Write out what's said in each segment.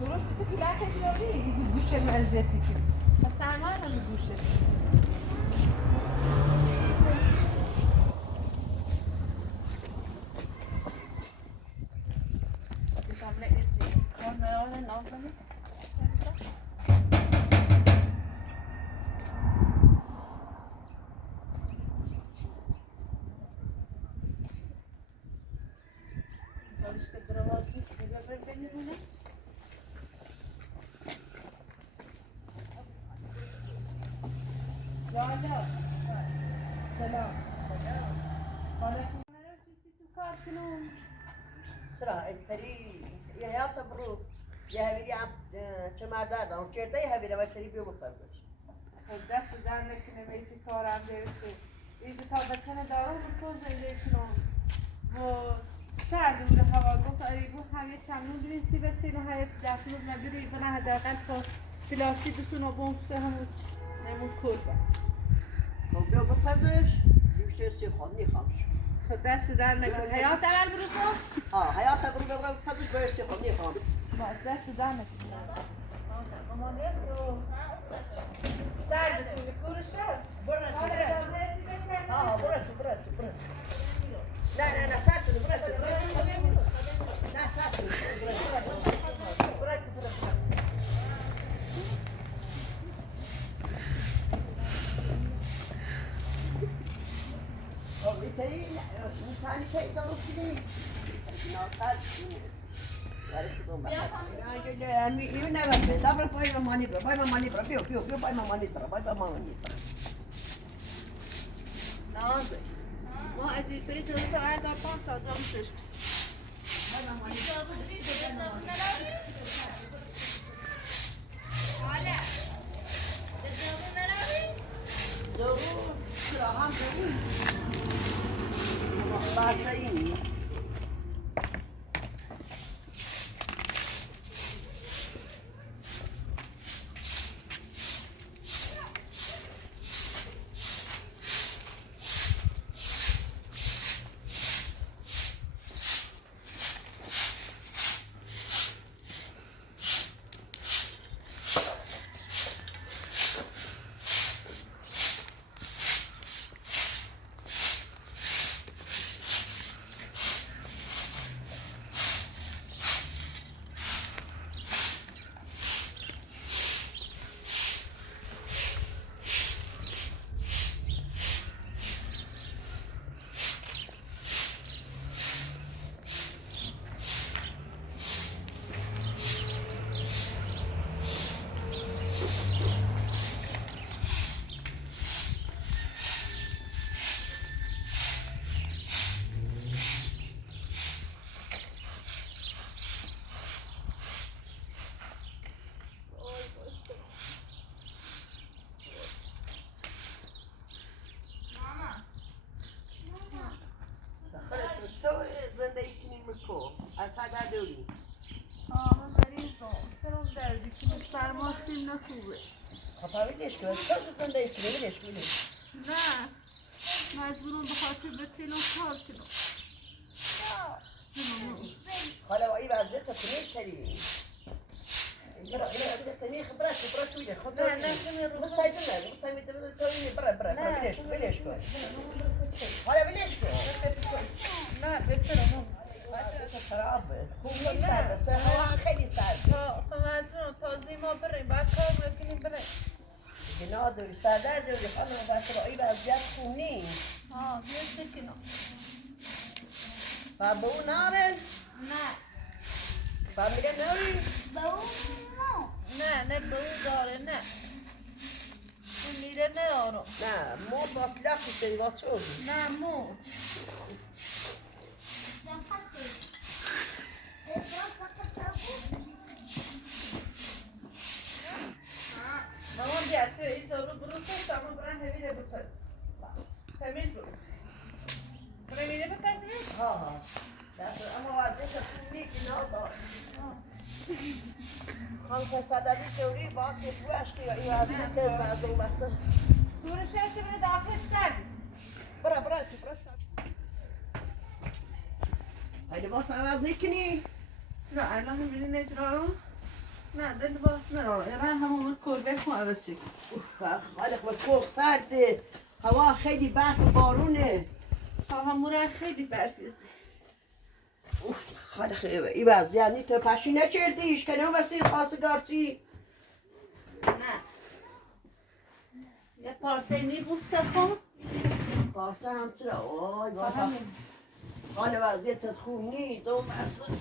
درسته که لحظه داری گوشه مزیتی که پس تنها هم گوشه چرا التری یا تبرو یا هویری عم چه مردار دارم چرته یا هویری وقتی بیو بپرسش دست در نکنه بیچی کارم برسه ایده تا بچنه دارم بکوزه لیکنم و سر دور هوا گفت ایگو همه چمنون بریسی بچه اینو های دست بود نبیری بنا حداقل تا پلاستی بسون و بومسه همون نمون کل بست خب بیو بپرسش بیوشتر سی خود میخوامش خب دست در نکنه حیات اول برو حیات برو ببرم بپرسش بیوشتر خود میخوام دست در نکنه مامانه تو ستار بکنی کورشه برو نه سرتون برو نه سرتون تری می‌تونی که درستی ناکار اینو نبرده دبر پای مامانی برو پای مامانی برو بیو پای مامانی برو پای مامانی برو نازه ما عزیزی تو ساعت 5 تا جام شش پای مامانی ضرور چرا هم ضرور باسه این زندگی کنیم بکن از هر دوری من بریم سرم دردی که سرماستی نخوبه خب ولش کن تو زندگی کنیم ولش نه مجبورم به خاطر بچینم کار کنم حالا وای وضعیت کنی کردی برا تنی خبرات برا توی خود نه نه مستعد برا ولش کن حالا ولش کن نه بپرم خرابه خوب نیست سرد هوا خیلی سرد خب مجبورم تازه ما بریم بعد کار بکنیم بریم دیگه ناداری سردر دوری خانم بچه این وضعیت خوب نیست بیاد بکنم و به اون ناره نه فهمیده ناری نه به اون داره نه اون میره نرارم نه مو باطلاق کسی با چوبی نه مو مامان بیاد تو این زارو برو پس اما برن همیده بپس تمیز برو برن میره بپس ها اما وضعیت خوب نیست اینا دار خان که صدری جوری با که تو عشقی و این وضعیت وضع و بسه دور شهر که بره داخل کردی برا هی لباس عوض نکنی چرا الان میبینی نجرارم؟ نه دل لباس نرارم یه همون کربه کن عوض شکل خالق و کوه سرده هوا خیلی برف و بارونه همون خیلی برفیزی خالق این وضع یعنی تو پشی نچردیش که نو وسیل خواستگارچی نه یه پارچه نی بود سخم پارچه هم چرا وای بابا حال وضعیتت خوب نیست دو بسه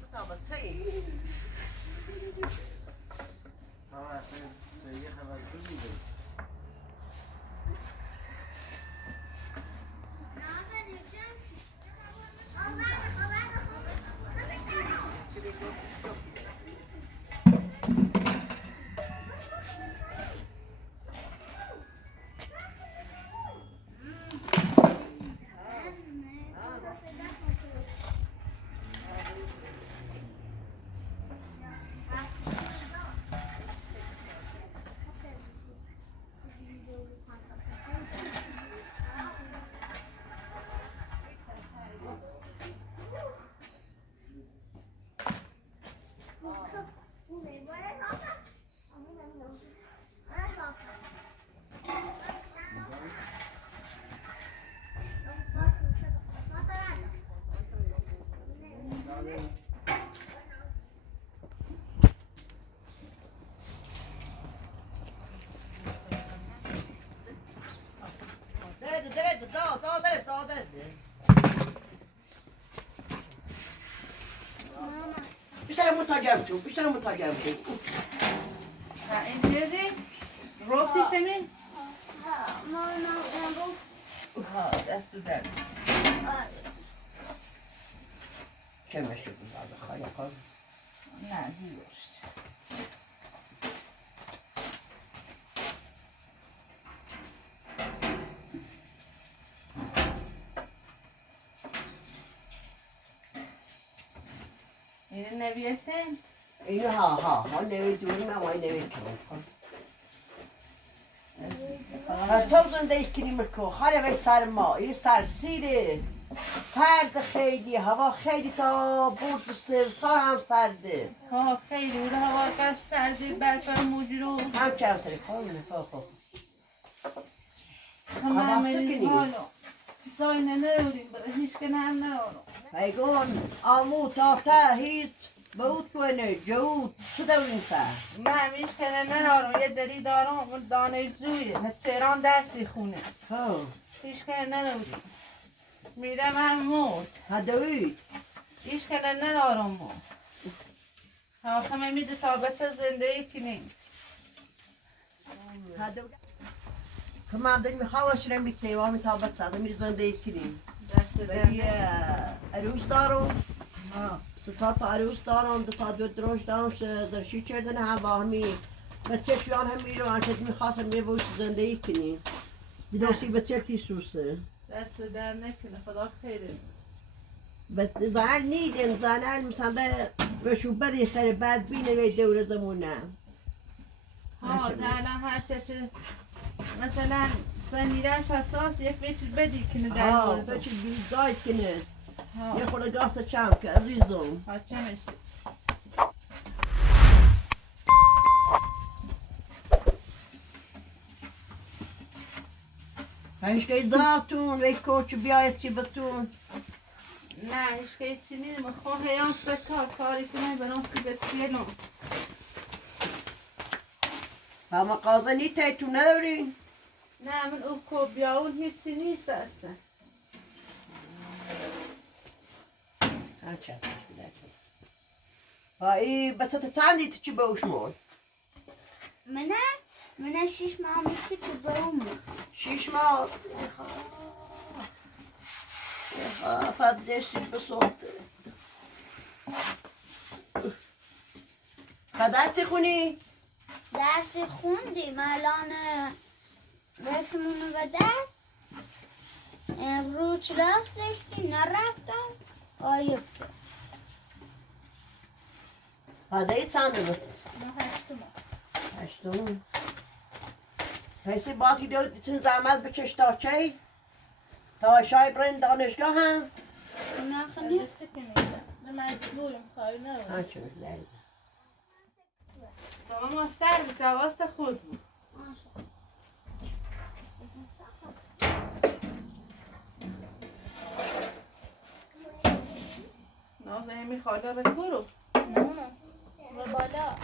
ستابت چی؟ درد داد بیشتر متاجم تو اینجوری روبتیش تمرین؟ ها دست تو درد چه میشه بود خواهی کن؟ نه دیوشت این نویتن؟ اینو ها نویدونیم اما این نویدونیم تو زندگی کنیم که خاله وی سر ما این سر سیره سرد خیلی هوا خیلی تا بود سر هم سرده ها خیلی اون هوا قد سرده برف موجود هم چرتری خواهمونه خواه همه حالو زاینه نوریم برای هیچ که نه نورم پیگون آمو تا هیچ بود کنه جود چه داریم فهم من هیچ که نه نورم یه دری دارم اون دانشجویه به تهران درسی خونه هیچ که نه نوریم میرم هم مرد هدوید هیچ که نه نورم مرد همه میده تا بچه زندگی کنیم که من داریم میخواهش رو میتیوه تا بچه میری زندگی کنیم دست ولی عروس دارم ستار تا عروس دارم دو دروش دارم درشی کردن هم با همی بچه شیان هم میرم انشد میخواستم میبوش زندگی کنیم دیدوسی بچه تیسوسه دست در نکنه خدا خیره زن نیدیم زن مثلا بشو بدی خیلی بد بینه وی دور زمونه ها تا الان هر چه مثلا سمیرش حساس یک بچه بدی کنه در مورد بچه بیزاید کنه ها یه خود گاست چم که عزیزم ها چه میشه هنش که داتون وی کوچ بیاید چی بتون نه هیچ که چی نیست من خواه هیان سر کاری کنه بناسی بسیلم همه قاضه نیتای تو ندارین نه من او کو بیاون هیچی نیست اصلا ای بچه تا چندی تو چی بوش مون منه 6 ماه میشه که برم 6 ماه فقط دشتی بسوخته درسی خونی؟ درس خوندیم الان رسمونو بده امروز رفت داشتی نرفتم آیب که هده چنده بود؟ ما هشتم پیسی باتی دو چون زحمت بچش تا چی؟ تا شای برین دانشگاه هم؟ نخنی چه کنید نه مجبورم کاری نبود چه لعید بابا ما سر بود دواست خود بود ناز همی خواهده به برو به بالا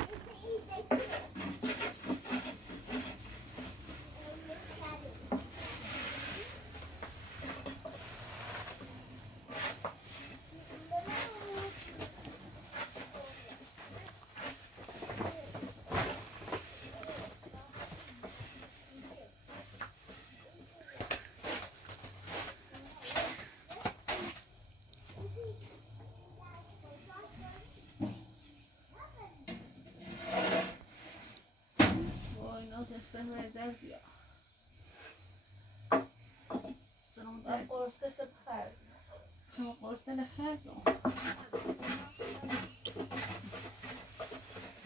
حوصله خردم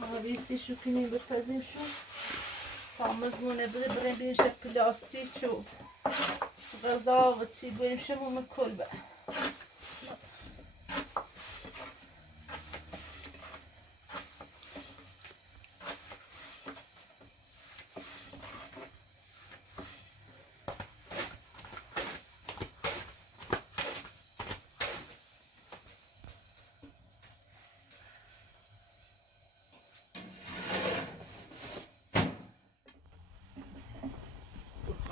ها بیستی شو کنیم بپزیم شو تا مزمونه بده بریم بیشه پلاستیک شو غذا و چی بریم شموم کلبه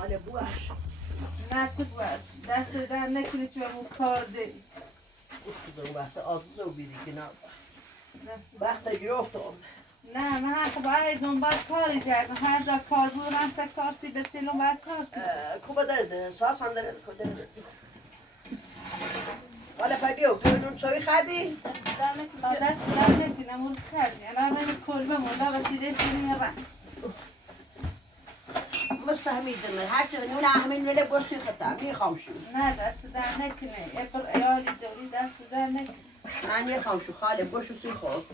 خاله بوش نه تو باش دست در نکنی تو همون کار دی افتادم بحث آزو بیدی کنار دست وقت گرفتم نه من حتی باید دنبال کاری کردم هر جا کار بود هست کار سی به تیلون باید کار کنم کوبا داره ساس هم داره کده حالا پای بیو تو اینون چایی خردی؟ دست در نکنم اون کردی الان این کلبه مونده وسیله سیمی رنگ مستحمیدم هرچه نون همین ولی بستی خطا میخوام شو نه دست در نکنه ابر ایالی داری دست در نکنه من میخوام شو خاله بشو سی خود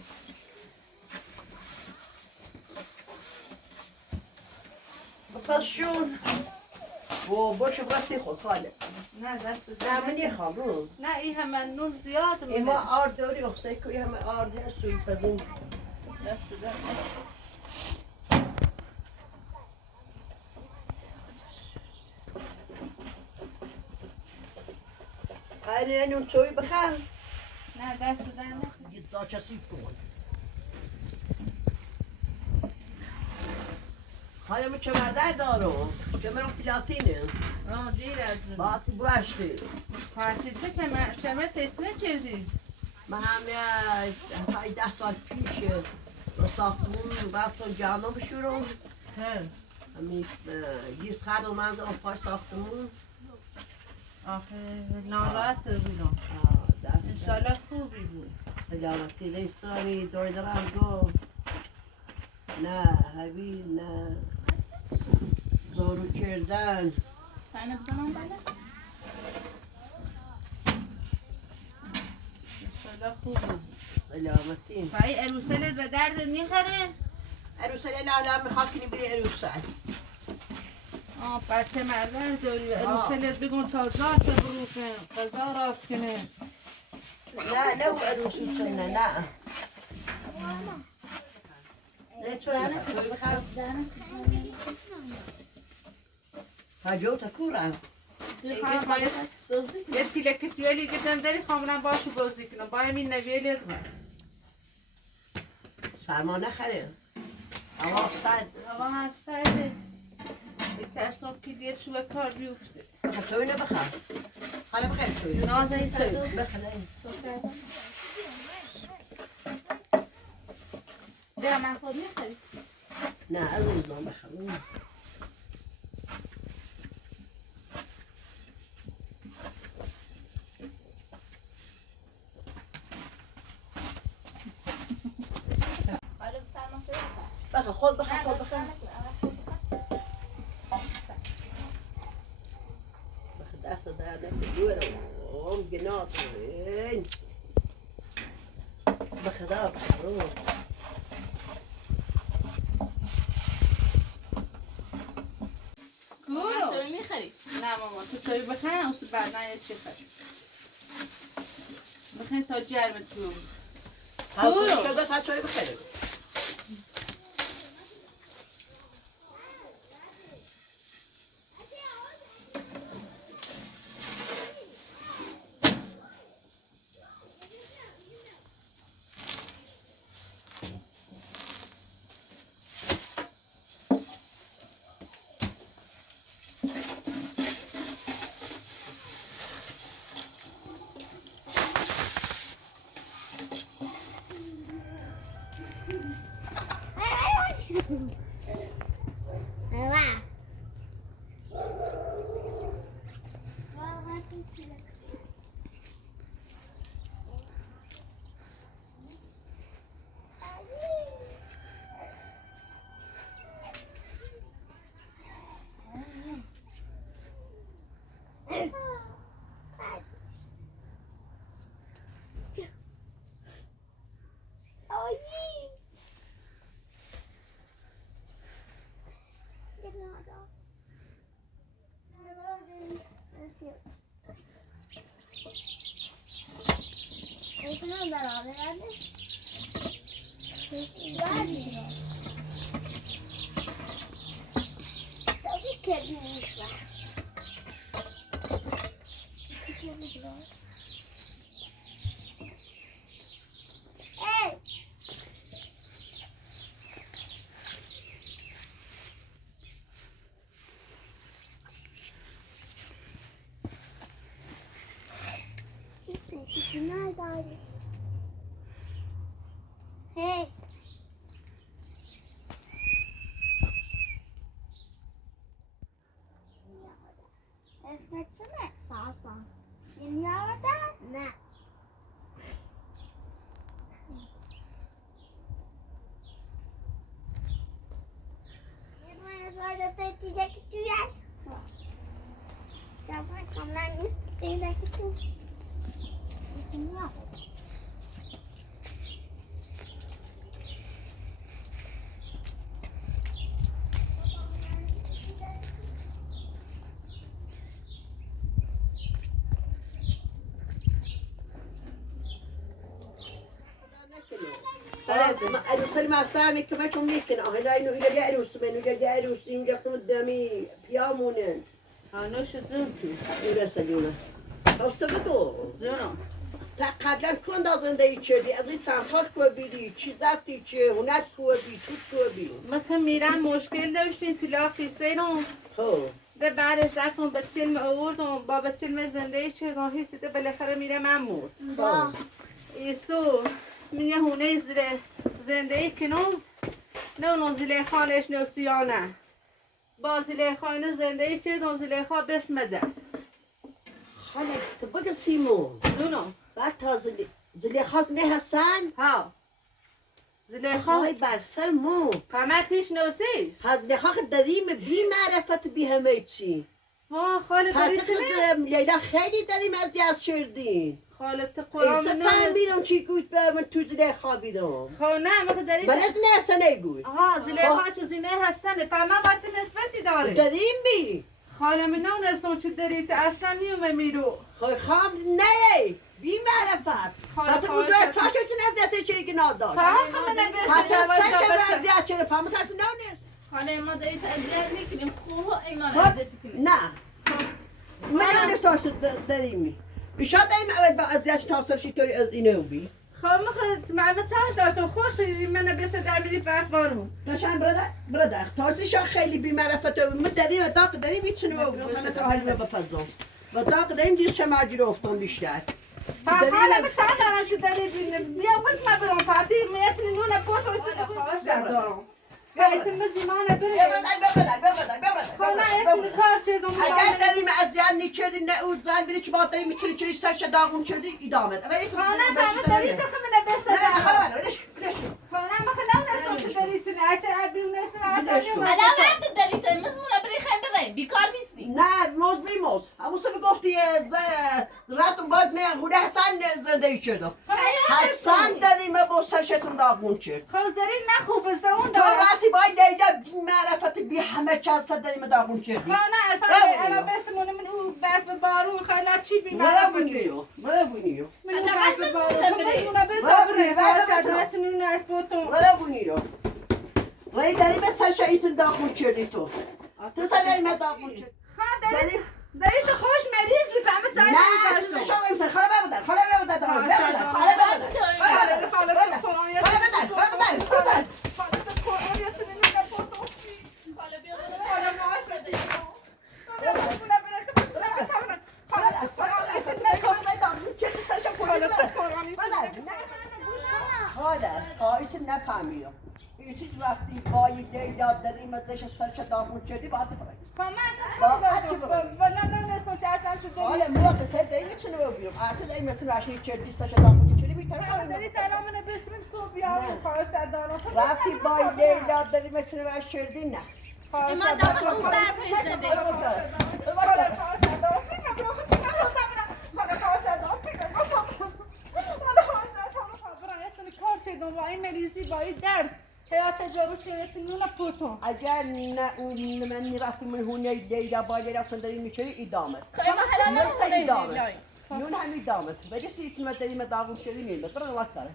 بپس شون و بشو بسی خود خاله نه دست نه در من نکنه میخوام رو نه این همه نون زیاد این ما میده آرد داری اخصای که همه آرد هست سوی پدون دست در نکنه هر نون چوی بخر نه دست در نکنه گید دا چسی کن خاله من چمرده دارم چمرم پلاتینه آه دیر از باتی بوشتی پرسی چمه تیتره چردی من همه پای 10 سال پیش با ساختمون رفتم جانو بشورم همین گیز خردم من دارم پای ساختمون آخه ناراحت بودم دست انشالله خوبی بود سلامتی لیسانی دور درم گفت نه حبیب نه زارو کردن فعلا بزنم بالا انشالله خوب بود سلامتی پای عروسلت به درد میخوره عروسه لالا میخواد کنی بری عروسه آه بچه مردن داری عروسلت بگون تا ذات بروفه غذا راست کنه نه نه او عروسی سنه نه نه چوی بخیر هجو تکورم یه تیلک تویلی گدن داری خامنم باشو بازی کنم بایم این نویلی رو سرما نخره هوا سرد هوا هست سرده ترسم که دیر شو به کار بیفته بخیر توی نبخر حالا بخیر توی نازنین توی بخیر برم من خود میخوایی نه از اون دام بخیر حالا فرما شده بخیر خود بخیر خود بخیر دست در نکن دوره گناه این بخدا بخرو مامان سوی میخوایی نه مامان تو توی بخیر اصلا بعدا یه چی خرید بخیر تا جرمت بیرون ها شده تا چای بخیر Keyfine beraber hadi. Vermiyor. Tabii kediymiş var. Kedimiz var. Hey! Nerede abi? Hey! Esmetçi mi? Sağ. Dünyada ne? Burada tetiğe gidiyor. Yapma kamdan üstüne gidiyor. Dünya. عروس المعصامي كما شو ممكن هذا إنه إلى عروس منو إلى عروس إنه يقوم قدامي بيامونن آنو شزونتو ورسلونا استفدوا زونو تا قبلا كون دازنده ایچردی از این چند سال کو بیدی چی زفتی چه هنر کو بی تو کو بی مثلا میرم مشکل داشتین تو لاقیسته رو خب ده بعدش رفتم به چلم آوردم با به چلم زنده چه هیچ ده بالاخره میرم من مرد با ایسو میگه هونه زنده کنم نه اون زلیخانش نه سیانه با زلیخان زنده چه دون زلیخا بسمده خاله تبقى سیمون زونو بعد تا زلی خاص نه حسن ها زلیخا خای بر سر مو فهمتیش نوسیش هزلی خاک دادیم بی معرفت بی همه چی واه خاله دارید کنه لیلا خیلی داریم از یاد شردین خاله قرآن ایسا فهمیدم چی گوید به من تو زلی خوابیدم خب نه مگه دارید من از نه اصلا نگوید آها زلیخا چیزی نه هستنه فهمه باید نسبتی داره دادیم بی خاله من نونستم چی دارید اصلا نیومه میرو خای خام نه بی معرفت خاله حتی اون دو چاشو چی نزدیت چی که ناداشت فهم من حتی سه شب نبسته از یاد شده فهمت هست نونست خاله ما دارید اذیت نکنیم خوب ایمان خب اذیت کنیم نه من نونست تاشت داریمی ایشا داریم اول با از یاد تاسترشی طوری از اینو بی خب مخد معبد چند داشتم خوش من بسه در میری فرقانون داشتن برادر تاسیشا خیلی بی معرفت و من داریم داق داریم ایچنو بی خانه تو حالی بپزم و داق داریم دیر چه مرجی رو افتان بیشتر حالا به چند دارم چی داری بیا بس ما برام پاتی میتونی نونه پوتو ایسه خوش دارم ایسه مزیمانه بریم خانه ایتونی کار چه دوم اگر داریم از یاد نیچردی نه او زن بیدی چی باید داریم میتونی چلی سرش داغون چردی ایدامت خانه همه داری تو که من بسه نه دارم خاله بله ولش خانه ما خدا نستم چی داری تو نه چه عبیم نستم بدش کن. حالا وقت دارید مزمونه برای خیلی بریم بیکار نیستیم نه موز بیموز همون سبی گفتی راتون باید نه خونه حسن زنده ای چردم حسن داریم با سرشتون داغون چرد خوز دارید نه خوب است اون تو دارم راتی باید لیلا بی معرفت بی همه چند صد داریم داغون چردی خانه اصلا اما بسمونه من او برف بارون خیلی چی بی ماذا بنيو ماذا بنيو من او برف بارون خمسونه بره خواهش ادرتون نه پوتون ماذا بنيو رای داری به سر شایتون داغون چردی تو تو سر داریم داغون چرد دارید خوش مریض میفهمه چند نه تو شما میسن خاله ببودن خاله ببودن خاله ببودن خاله بیا خواهیش نفهمیدم ایچی رفتی با یک لیلا داریم ازش سرش داغون چردی باید فرایی حالا موقع سه دایی میتونه ببینم آرته دایی میتونه راشی چردی سرش داغون چردی بیتر رفتی با لیلا داری میتونه راش چردی نه ایمان داخل اون برف زنده مریضی باید درد حیات تجارو چیزی نونه پوتون اگر نه اون من رفتی من هونه لیلا با لیلا سندری میشه ایدامه ایمان حالا مثل ایدامه نون همین دامت ولی سیت ما داریم داغون شدی میاد برو وقت داره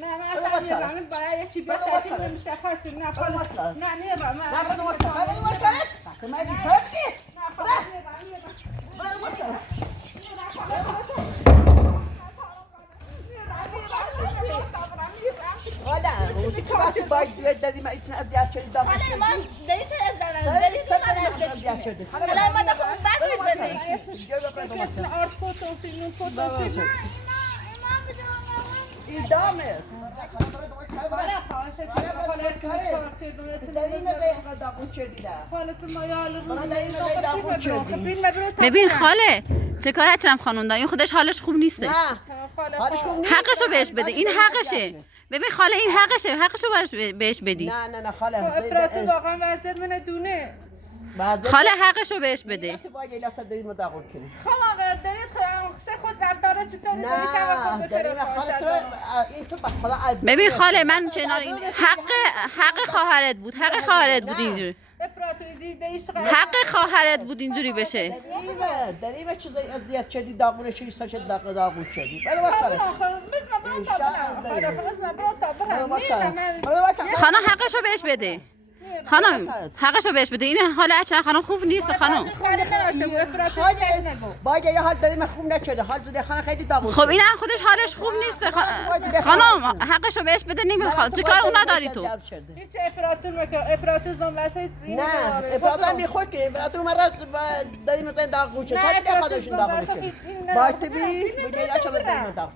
نه من اصلا میرم برای یه چی بیاد تاچی مشخص کنم نه برو وقت داره نه میرم نه برو وقت داره برو وقت داره ما بیفردی برو وقت داره حالا موسیقی وقتی باید دادیم ایتون از یاد شدی داغون شدی ما داری تلزنم داری سر از یاد شدی حالا ما دفعه بعد میزنیم Getsin art fotosu, nun fotosu. این دامه Hala haşa ببین خاله چه کار هچرم خانم این خودش حالش خوب نیسته حقشو بهش بده این حقشه ببین خاله این حقشو بهش بدی نه خاله افراطی واقعا وضعیت منه دونه خاله حقشو بهش بده خواهر دارید خود رفتاره چطوری داری توقع بکنه ببین خاله من چنان این حق خواهرت بود اینجوری حق خواهرت بود اینجوری بشه دلیل چیزی اذیت شدی داغونش سرش داغون شدی خانم حقشو بهش بده خانم حقشو بهش بده این حال اچرا خانم خوب نیست خانم باید یه حال داریم خوب نشده حال زده خانم خیلی داغون خب این هم خودش حالش خوب نیست خانم حقشو بهش بده نمیخواد چیکار اونا داری تو هیچ افراطیزم واسه نه افراطم میخواد که افراطم من داریم مثلا داغون شد چطور خودشون داغون شد باید بی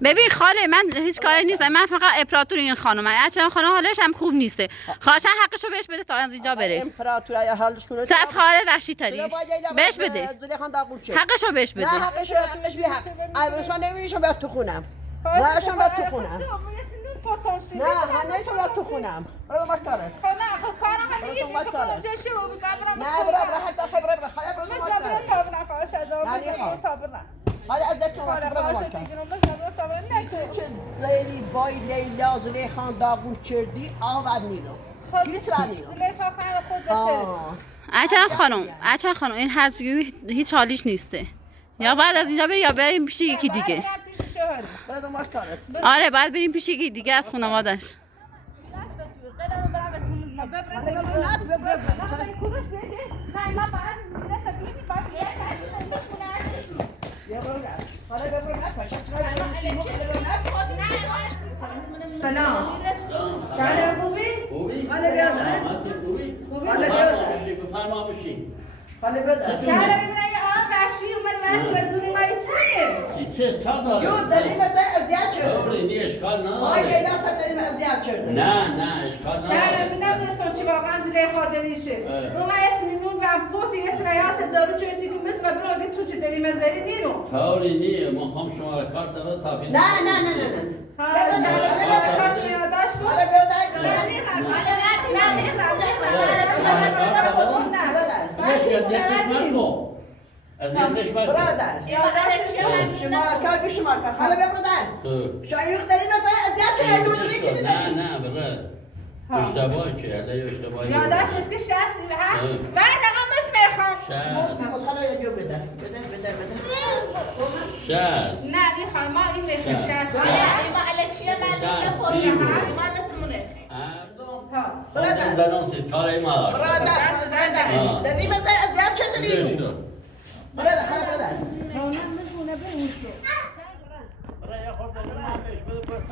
ببین خاله من هیچ کاری نیست من فقط افراطور این خانم اچرا خانم حالش هم خوب نیسته خواهشاً حقشو بهش بده تا از اینجا بره امپراتور یا حالش کنه تو از خواهر وحشی تری بهش بده حقشو بهش بده نه حقشو بی حق البته من نمیشم بیاد تو خونم راشم بیاد تو خونم نه هنوزم بیاد تو خونم برو ما کاره نه برو حتی خبر خاله حالا از دست لیلی بای لیلا زلیخان داغون چردی آور نیلو اچرا خانم این هرچی هیچ حالیش نیسته یا بعد از اینجا بری یا بریم پیش یکی دیگه آره بعد بریم پیش یکی دیگه از خانوادش سلام چه خوبی؟ حالا بیادر حالا بیادر حالا بیادر چرا ببینن یه آب وحشی اومد واسه بزونی ما چیه؟ چه داره؟ یو داریم از اذیت شده نه اشکال نداره آقای لیلا صد داریم اذیت شده نه اشکال نداره چرا نمیدونستم که واقعا زیر خاطریشه اومد میمون و پوت یه تنهاس هزارو چیزی که مثل برای تو چه داریم ازری نیرو طوری نیه ما خواهم شما را کارت رو تابید نه اذیتش مکن برادر شما کار به شما کار حالا برادر شایخ داریم اذیت شده دو میکنید نه برادر اشتباه چه علیه اشتباهی یاداشش که 60 بعد آقا مثل میخوام حالا یه جو بده 60 نه میخوام ما این میخوام 60 ما علی چیه من خودم ما نتونه برادر کاری ما داشت برادر داریم اذیت شده داریم برادر حالا برادر برای یه خورده جمعه بهش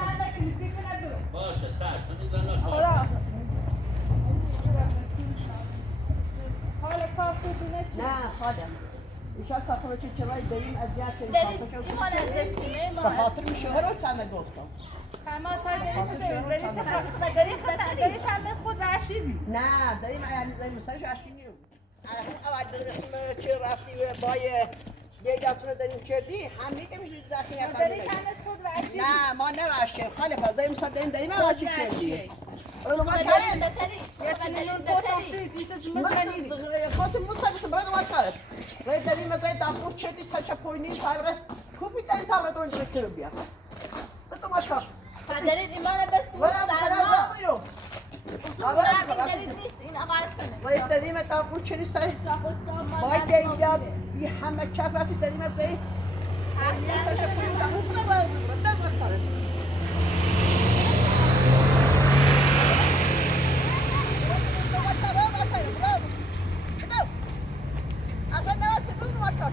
بده پر خلاص نه خادم ایشان تا خودش چرای داریم اذیت شدیم به خاطر شوهر رو چند گفتم اما دارید همه خود وحشی بی نه داریم مثلا وحشی نیو اول داریم چه رفتی بای دیگاتون داریم چردی همه که میشه داخل اصلا دارید همه خود وحشی نه ما نه وحشی خاله فضای مثلا داریم وحشی کردی رو ما کاریم یه چنین پوتانسی دیسه جمعه خاطر مصابت برای ما کارت Ve derime de davul çedi saça poyni tavre. Kupi ten tavre don direktörü biya. Beto maşa. پدرت ایمان بس Vara vara buyur. پدرت نیست این آقا هستنه Ve derime davul çedi saça. Vay ya bir hamle çafrati derime de. Ya saça poyni davul bırak da bakalım. Agora não, segundo uma troca.